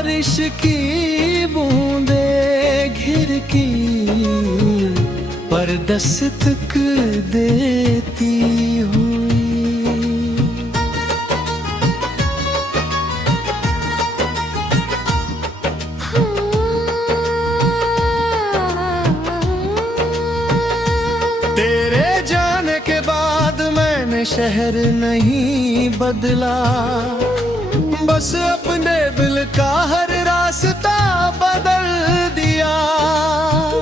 बारिश की बूंदे घिर की पर दस्तक देती हुई। तेरे जाने के बाद मैंने शहर नहीं बदला, बस अपने दिल का हर रास्ता बदल दिया।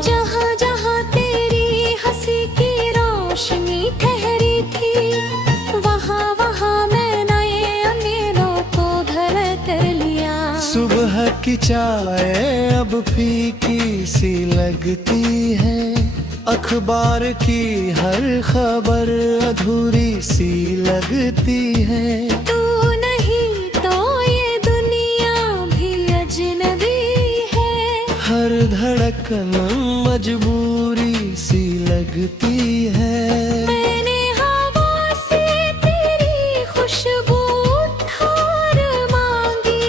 जहाँ जहाँ तेरी हंसी की रोशनी ठहरी थी, वहाँ वहाँ मैं नए अंधेरों को घर कर लिया। सुबह की चाय अब फीकी सी लगती है, अखबार की हर खबर अधूरी सी लगती है। तू नहीं तो ये दुनिया भी अजनबी है, हर धड़कन मजबूरी सी लगती है। मैंने हवा से तेरी खुशबू उधार मांगी,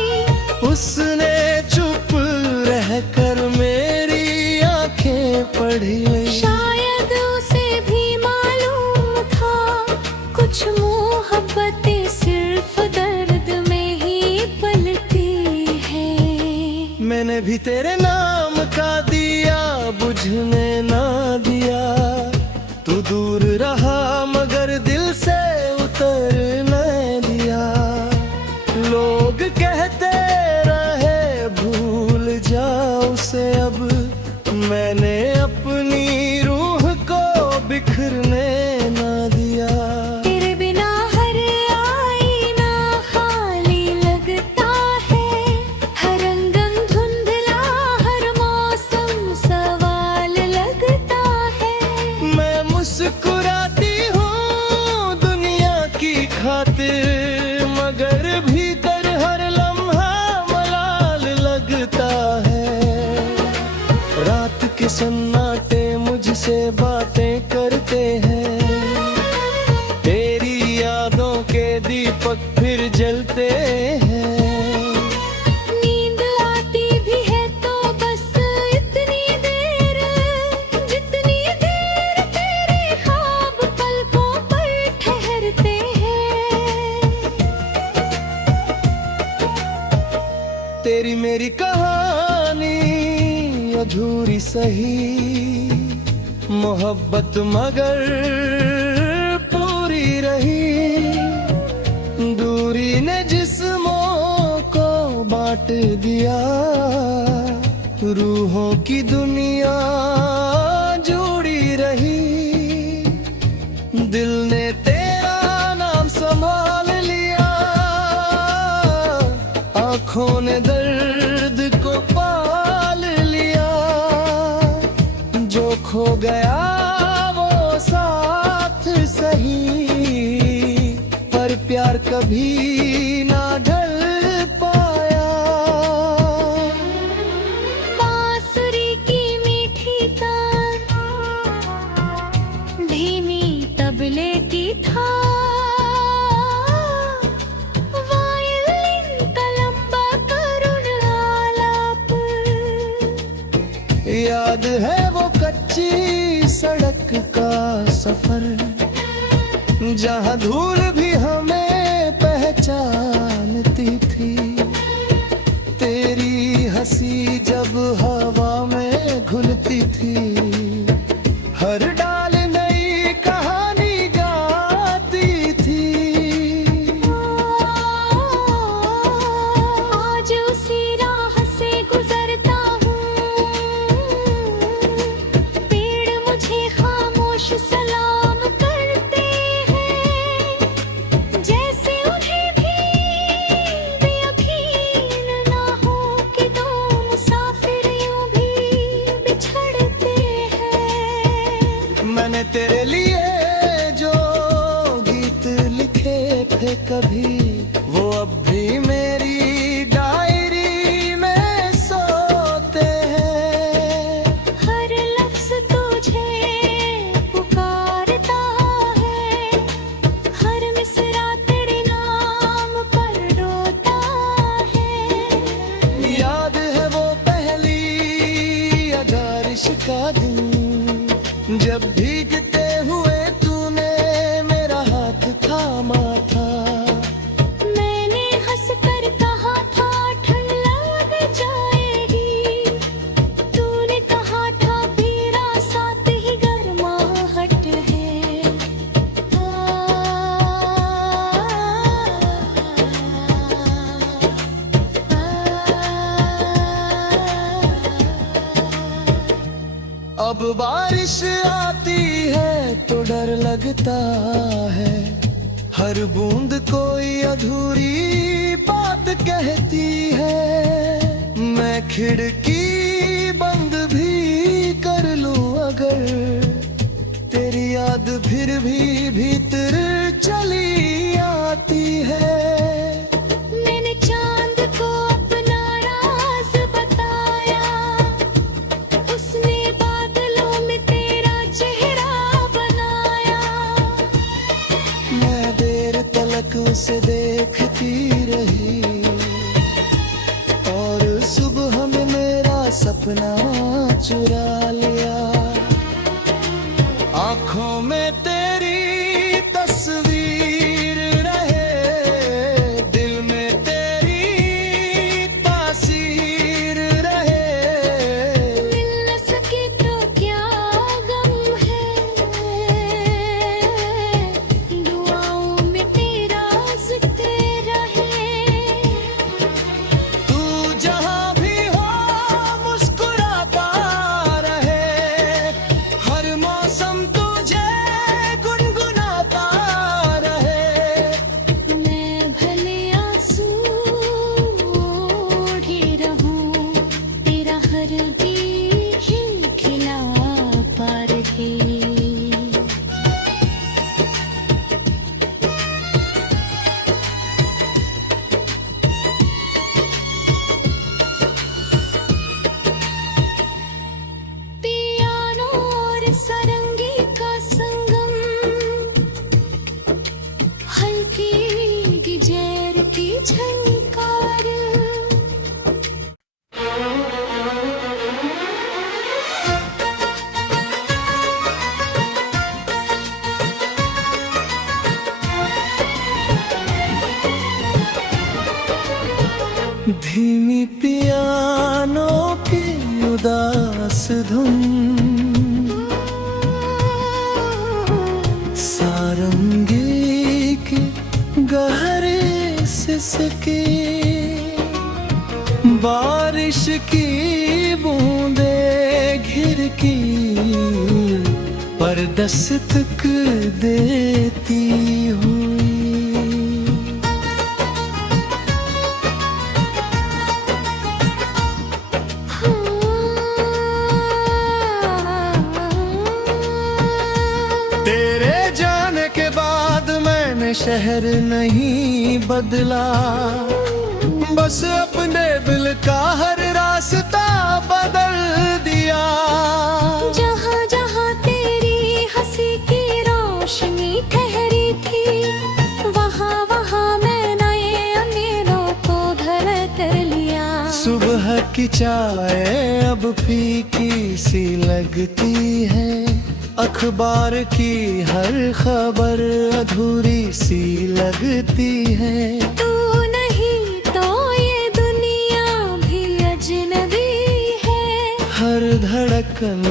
उसने चुप रहकर मेरी आंखें पढ़ी। शायद उसे भी मालूम था कुछ मोहब्बतें सिर्फ दर्द में ही पलती है। मैंने भी तेरे नाम का दिया बुझने ना दिया, तू दूर रहा मगर दिल से उतर न दिया। लोग कहते रहे भूल जाओ उसे, अब मैंने अपनी रूह को बिखरने ना दिया। तेरे बिना हर आईना खाली लगता है, हर रंग धुंधला, हर मौसम सवाल लगता है। मैं मुस्कुराती हूँ दुनिया की खातिर, मगर भीतर हर लम्हा मलाल लगता है। रात के सन्नाटे मुझसे बातें करते हैं, तेरी यादों के दीपक फिर जलते हैं। नींद आती भी है तो बस इतनी देर, जितनी देर तेरे ख्वाब पलकों पर ठहरते हैं। तेरी मेरी कहानी अधूरी सही, मोहब्बत मगर पूरी रही। दूरी ने जिस्मों को बांट दिया, रूहों की दुनिया जुड़ी रही। दिल ने तेरा नाम संभाल लिया, आँखों ने दर्द को पाल लिया। जो खो गया वो साथ सही, पर प्यार कभी ना ढल पाया। बांसुरी की मीठी तान, धीमी तबले की थाप, वायलिन का लंबा करुण आलाप। याद है वो कच्ची सड़क का सफर, जहाँ धूल भी हमें पहचानती थी। तेरी हंसी जब हवा में घुलती थी, हर डाल नई कहानी गाती थी। आज उसी राह से गुजरता हूँ, पेड़ मुझे खामोश सलाम करते हैं। जैसे उन्हें भी यकीन ना हो कि दो मुसाफिर यूं भी बिछड़ते हैं। मैंने तेरे लिए जो गीत लिखे थे कभी, वो अब भी मेरी डायरी में सोते हैं। हर लफ्ज तुझे पुकारता है, हर मिसरा तेरे नाम पर रोता है। का दिन, जब भीगते हुए तूने मेरा हाथ थामा था। मैंने हंसकर कहा था ठंड लग जाएगी, तूने कहा था मेरा साथ ही गर्माहट है। अब बारिश आती है तो डर लगता है, हर बूंद कोई अधूरी बात कहती है। मैं खिड़की बंद भी कर लूं अगर, तेरी याद फिर भी भीतर चली आती है। मैंने चांद को अपना राज बताया, उसने बादलों में तेरा चेहरा बनाया। मैं देर तलक उसे देखती रही और सुबह में मेरा सपना चुरा लिया। आंखों में तेरी तस्वीर रहे, दिल में तेरी तासीर रहे। मिल न सके तो क्या गम है, दुआओं में तेरा जिक्र रहे। तू जहां भी हो मुस्कुराता रहे, हर मौसम तुझे गुनगुनाता रहे। मैं भले आंसू ओढ़े रहूं, तेरा हर दिल खिला पा रहे। पियानो और सारंगी का संगम, हल्की गिटार की झनकार। धीमी पियानो की उदास धुन, सारंगी की गहरे सिसके, बारिश की बूंदे घिर की पर दस्तक देती हुई। तेरे जाने के बाद मैंने शहर नहीं बदला, बस अपने दिल का हर रास्ता बदल दिया। जहाँ जहाँ तेरी हंसी की रोशनी ठहरी थी, वहाँ वहाँ मैं नए अंधेरों को घर कर लिया। सुबह की चाय अब फीकी सी लगती है, अखबार की हर खबर अधूरी सी लगती है। तू नहीं तो ये दुनिया भी अजनबी है, हर धड़कन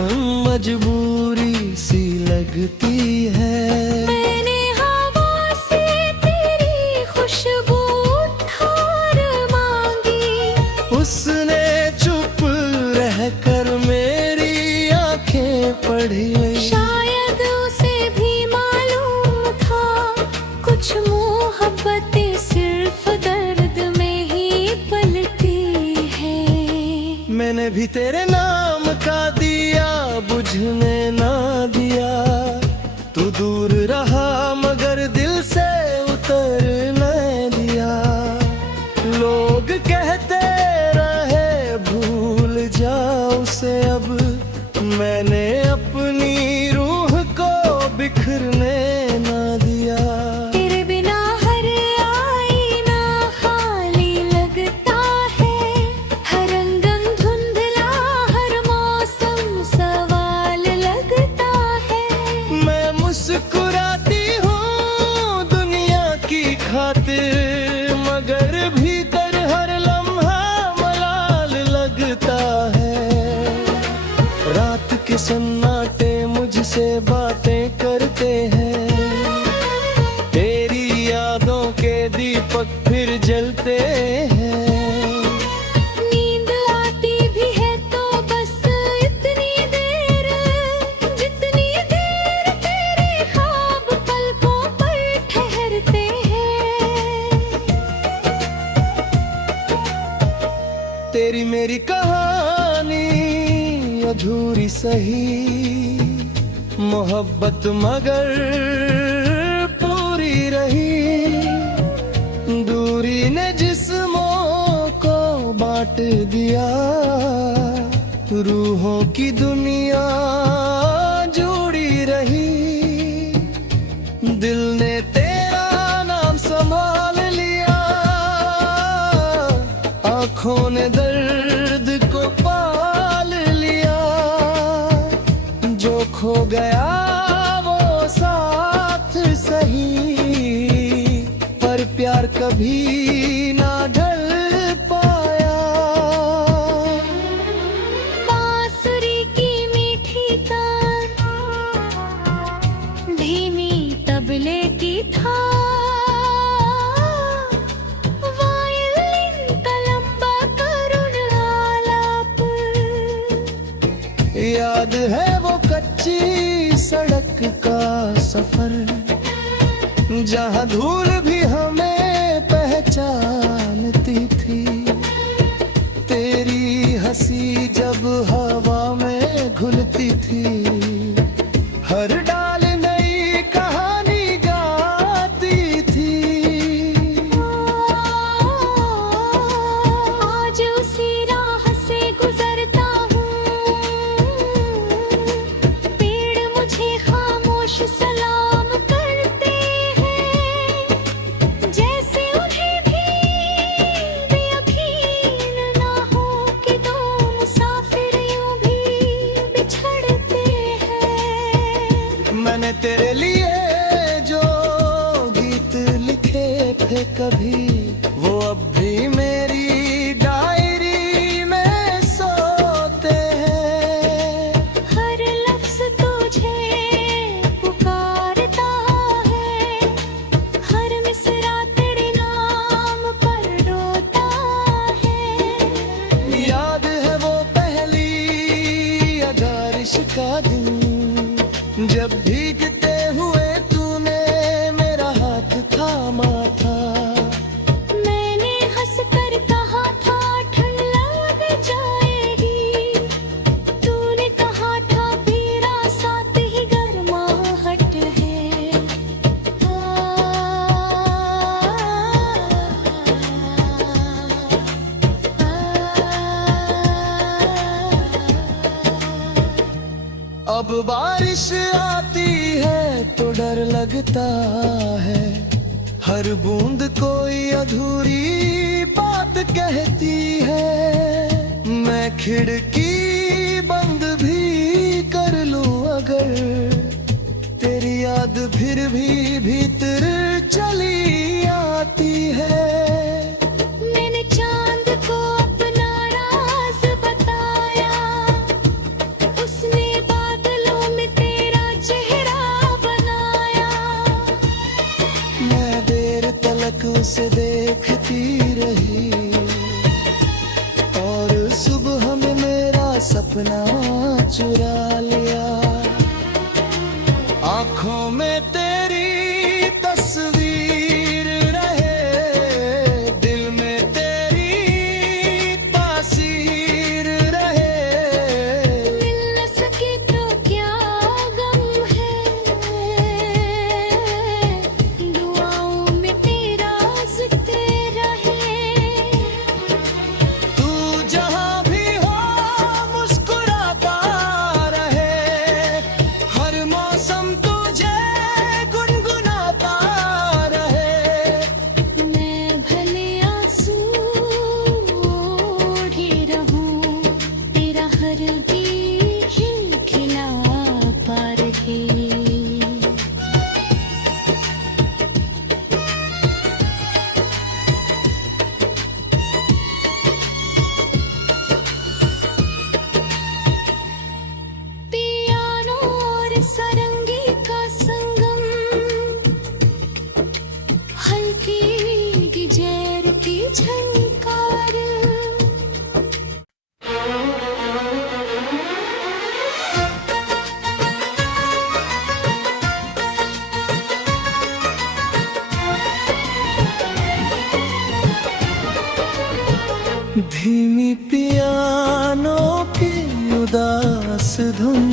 मजबूरी सी लगती है। मैंने हवा से तेरी खुशबू ठार मांगी, उसने चुप रहकर मेरी आंखें पढ़ी। शायद उसे भी मालूम था कुछ मोहब्बतें सिर्फ दर्द में ही पलती है। मैंने भी तेरे नाम का दिया बुझने ना दिया, तू दूर रहा मगर दिल से उतर न दिया। लोग कहते रहे भूल जाओ उसे, अब मैंने अपनी रूह को बिखरने ना दिया। तेरे बिना हर आईना खाली लगता है, हर रंग धुंधला, हर मौसम सवा तुझसे बातें करते हैं। तेरी यादों के दीपक फिर जलते हैं। नींद आती भी है तो बस इतनी देर, जितनी देर तेरे ख्वाब पलकों पर ठहरते हैं। तेरी मेरी कहानी अधूरी सही, मोहब्बत मगर पूरी रही। दूरी ने जिस्मों को बांट दिया, रूहों की दुनिया जुड़ी रही। दिल ने तेरा नाम संभाल लिया, आंखों ने दर्द को पाल लिया। जो खो गया वो साथ सही, पर प्यार कभी ना ढल पाया। बांसुरी की मीठी तान, धीमी तबले की थाप, वायलिन का लंबा करुण आलाप। याद है वो कच्ची सड़क का सफर, जहाँ धूल भी हमें पहचानती थी। तेरी हंसी जब हवा में घुलती थी, हर डाल नई कहानी गाती थी। आज उसी राह से गुजरता हूँ, पेड़ मुझे खामोश सलाम करते हैं। जैसे उन्हें भी यकीन ना हो कि दो मुसाफिर यूं भी बिछड़ते हैं। मैंने तेरे लिए जो गीत लिखे थे कभी, वो अब भी मेरी डायरी में सोते हैं। हर लफ्ज़ तुझे पुकारता है, हर मिसरा तेरे नाम पर रोता है। याद है वो पहली अगारिश का दिन, जब भीगते हुए तूने मेरा हाथ थामा था। मैंने हंसकर कहा था ठंड लग जाएगी, तूने कहा था मेरा साथ ही गर्माहट है। अब बारिश आती है तो डर लगता है, हर बूंद कोई अधूरी बात कहती है। मैं खिड़की बंद भी कर लूं अगर, तेरी याद फिर भी भीतर चली आती है। मैंने चांद को अपना राज बताया, उसने बादलों में तेरा चेहरा बनाया। मैं देर तलक उसे देखती रही, और सुबह में मेरा सपना चुरा लिया। आंखों में तेरी तस्वीर रहे, दिल में तेरी तासीर रहे। मिल न सके तो क्या गम है, दुआओं में तेरा जिक्र रहे। तू जहाँ भी हो मुस्कुराता रहे, हर मौसम तुझे सारंगी का संगम, हल्की गिजेर की झनकार। धीमी पियानो की उदास धुन,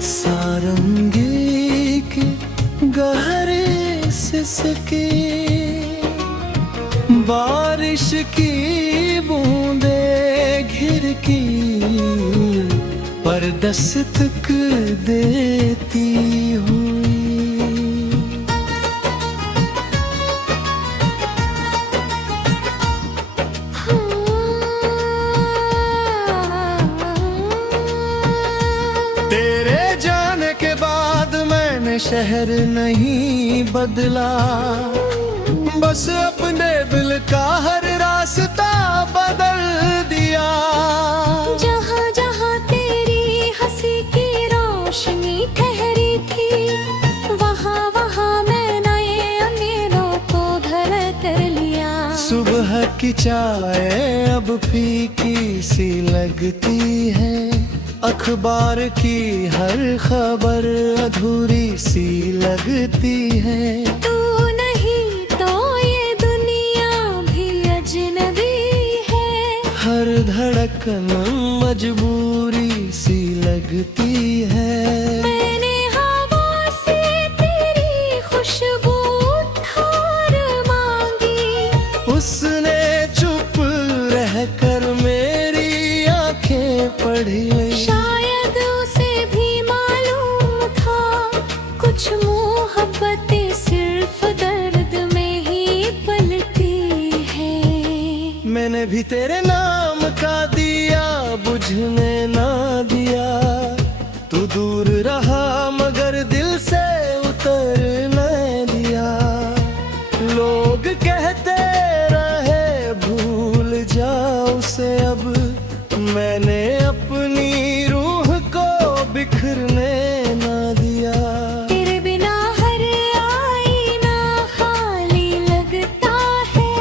सारंगी की गहरे सिसकी, बारिश की बूंदे घिर की पर दस्तक देती हुई। तेरे जाने के बाद मैंने शहर नहीं बदला, बस अपने दिल का हर रास्ता बदल दिया। जहाँ जहाँ तेरी हंसी की रोशनी ठहरी थी, वहाँ वहाँ मैं नए अंधेरों को घर कर लिया। सुबह की चाय अब फीकी सी लगती है, अखबार की हर खबर अधूरी सी लगती है। तू नहीं तो ये दुनिया भी अजनबी है, हर धड़कन मजबूरी सी लगती है। मैंने हवा से तेरी खुशबू उधार मांगी, उसने चुप रहकर मेरी आंखें पढ़ी। शायद उसे भी मालूम था कुछ मोहब्बतें सिर्फ दर्द में ही पलती है। मैंने भी तेरे नाम का दिया बुझने ना दिया, तू दूर रहा मगर दिल से उतर न दिया। लोग कहते रहे भूल जाओ उसे, अब मैंने अपनी रूह को बिखरने ना दिया। तेरे बिना हर आईना खाली लगता है,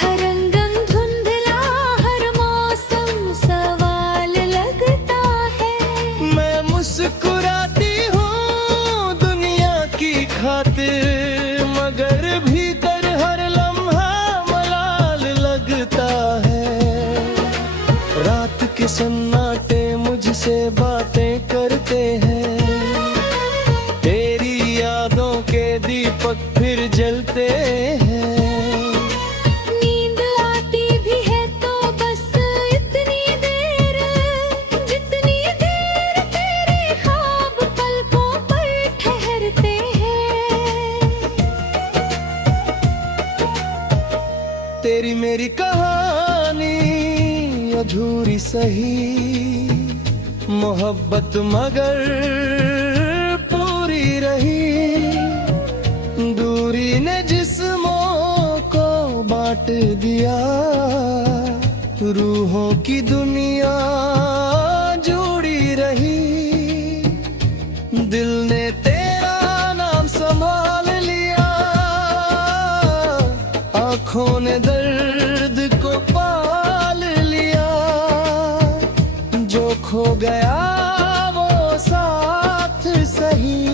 हर अंगन धुंधला, हर मौसम सवाल लगता है। मैं मुस्कुराती हूँ दुनिया की खातिर, मगर भीतर हर लम्हा मलाल लगता है। रात के सन्नाटे मुझसे बातें करते हैं, तेरी यादों के दीपक फिर जलते हैं। नींद आती भी है तो बस इतनी देर, जितनी देर तेरे ख्वाब पलकों पर ठहरते हैं। तेरी मेरी कहानी अधूरी सही, मोहब्बत मगर पूरी रही। दूरी ने जिस्मों को बांट दिया, रूहों की दुनिया जुड़ी रही। दिल ने तेरा नाम संभाल लिया, आँखों ने दर्द को पाल लिया। जो खो गया वो साथ सही,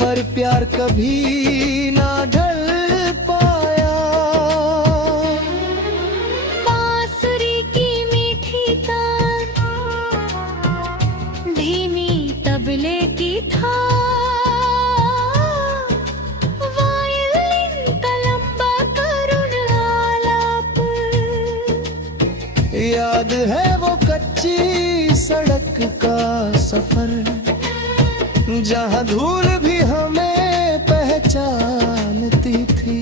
पर प्यार कभी ना ढल पाया। बांसुरी की मीठी तान, धीमी तबले की थाप, वायलिन का लंबा करुण आलाप। याद है वो कच्ची सड़क का सफर, जहाँ धूल भी हमें पहचानती थी।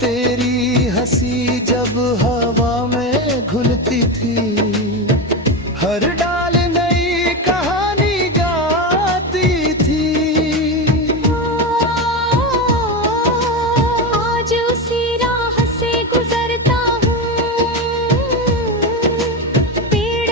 तेरी हंसी जब हवा में घुलती थी, हर डाल नई कहानी गाती थी। आज उसी राह से गुजरता हूँ, पेड़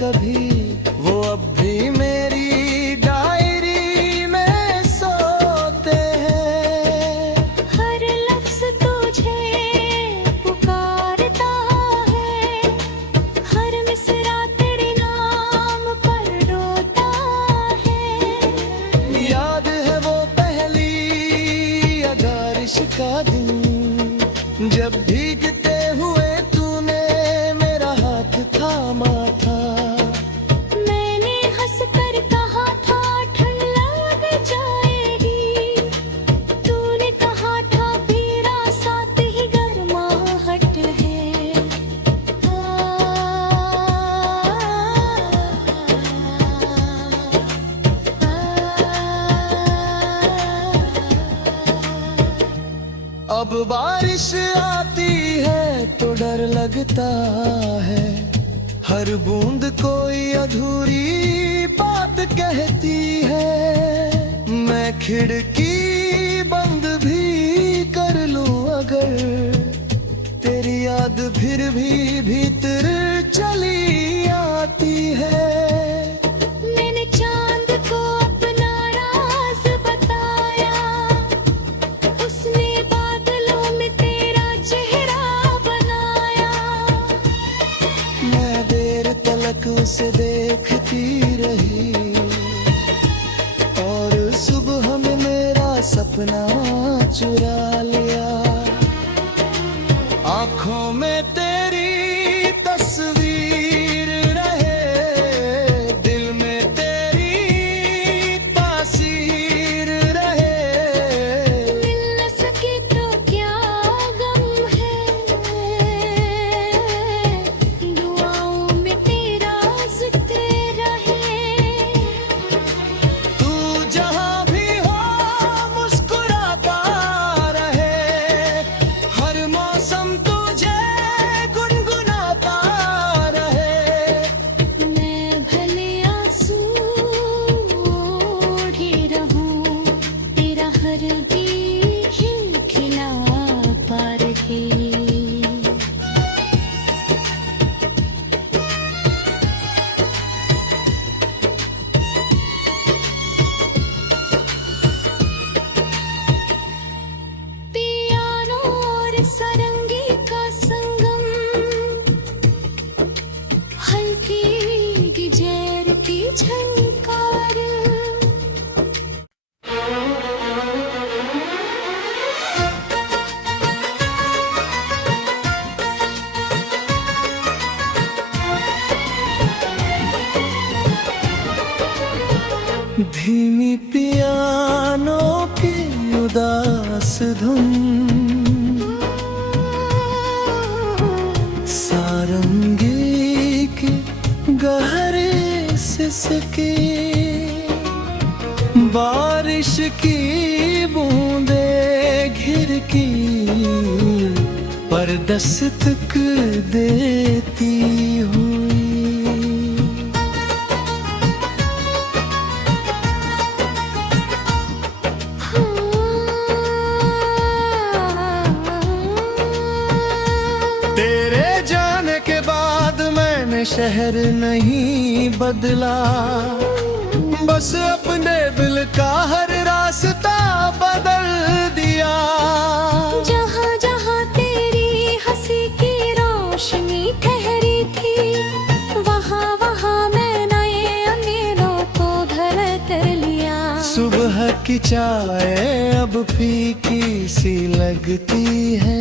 कभी, वो अब भी मेरी डायरी में सोते हैं। हर लफ्ज तुझे पुकारता है, हर मिसरा तेरे नाम पर रोता है। याद है वो पहली अगारिश का दिन, जब भीगते हुए तूने मेरा हाथ थामा था। मैंने हंस कर कहा था ठंड लग जाएगी, तूने कहा था मेरा साथ ही गर्माहट है। अब बारिश आती है तो डर लगता है, हर बूंद कोई अधूरी बात कहती है। मैं खिड़की बंद भी कर लूं अगर, तेरी याद फिर भी भीतर चली आती है। मैंने चांद को अपना राज बताया, उसने बादलों में तेरा चेहरा बनाया। मैं देर तलक उसे देखती रही, और सुबह में मेरा सपना चुरा लिया। आंखों में तेरी तस्वीर रहे, दिल में तेरी तासीर रहे। मिल न सके तो क्या गम है, दुआओं में तेरा जिक्र रहे। तू जहां भी हो मुस्कुराता रहे, हर मौसम तुझे गुनगुनाता रहे। मैं भले आंसू ओढ़े रहूं, तेरा हर दिल खिला पा रहे। पियानो और सारंगी का संगम, हल्की गिजेर की झनकार। धीमी पियानो की उदास धुन, सारंगी की गहरे सिसके, बारिश की बूंदे घिर की पर दस्तक देती हुई। तेरे जाने के बाद मैंने शहर नहीं बदला, बस अपने दिल का हर रास्ता बदल दिया। जहाँ जहाँ तेरी हंसी की रोशनी ठहरी थी, वहाँ वहाँ मैं नए अंधेरों को घर कर लिया। सुबह की चाय अब फीकी सी लगती है,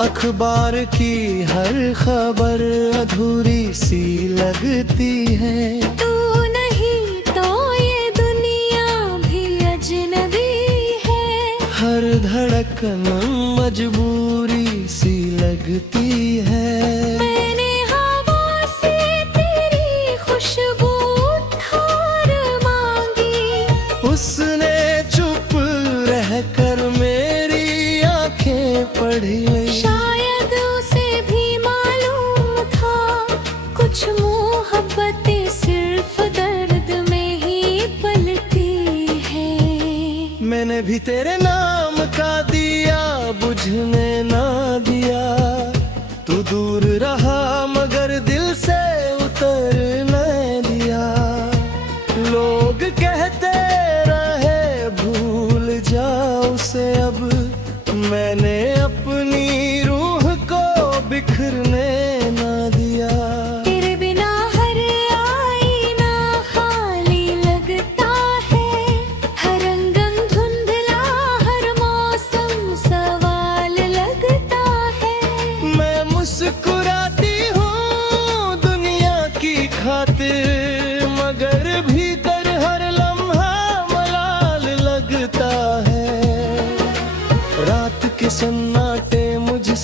अखबार की हर खबर अधूरी सी लगती है। तू नहीं तो ये दुनिया भी अजनबी है, हर धड़कन मजबूरी सी लगती है। मैंने हवा से तेरी खुशबू ठार मांगी, उसने चुप रहकर मेरी आंखें पढ़ी। शायद उसे भी मालूम था कुछ मोहब्बतें सिर्फ दर्द में ही पलती है। मैंने भी तेरे नाम का दिया बुझने ना दिया, तू दूर रहा मगर दिल से उतर न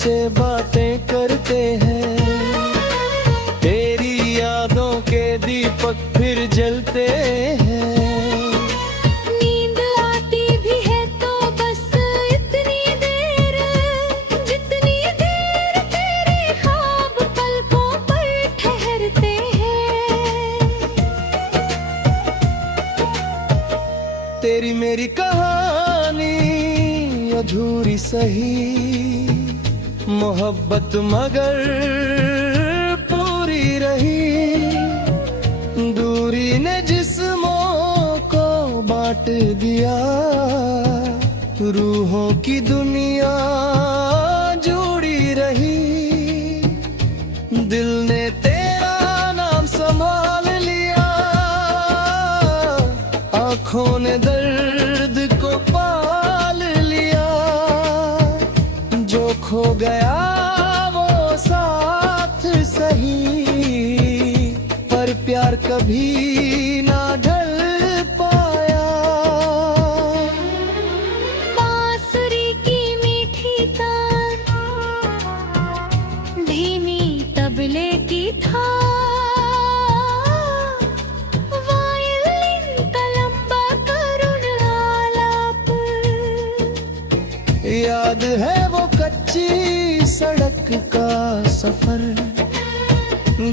तुझसे बातें करते हैं। तेरी यादों के दीपक फिर जलते हैं। नींद आती भी है तो बस इतनी देर, जितनी देर तेरे ख्वाब पलकों पर ठहरते हैं। तेरी मेरी कहानी अधूरी सही, मोहब्बत मगर पूरी रही। दूरी ने जिस्मों को बांट दिया, रूहों की दुनिया जुड़ी रही। दिल ने तेरा नाम संभाल लिया, आंखों ने दर्द को पाल लिया। जो खो गया वो साथ सही, पर प्यार कभी ना ढल पाया। बांसुरी की मीठी तान, धीमी तबले की थाप, वायलिन का लंबा करुण आलाप। याद है वो कच्ची सड़क का सफर,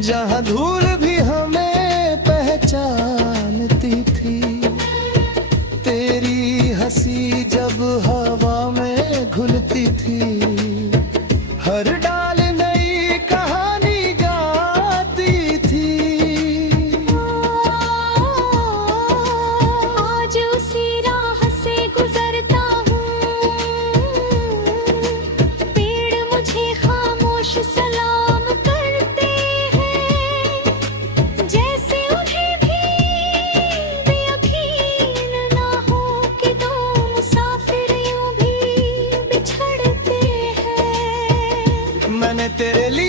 जहाँ धूल भी हमें पहचानती थी। तेरी हंसी जब हवा में घुलती थी, हर डाल नई कहानी गाती थी। आज उसी राह से गुजरता हूँ, पेड़ मुझे खामोश सलाम करते हैं। जैसे उन्हें भी यकीन ना हो कि दो मुसाफिर यूं भी बिछड़ते हैं। मैंने तेरे लिए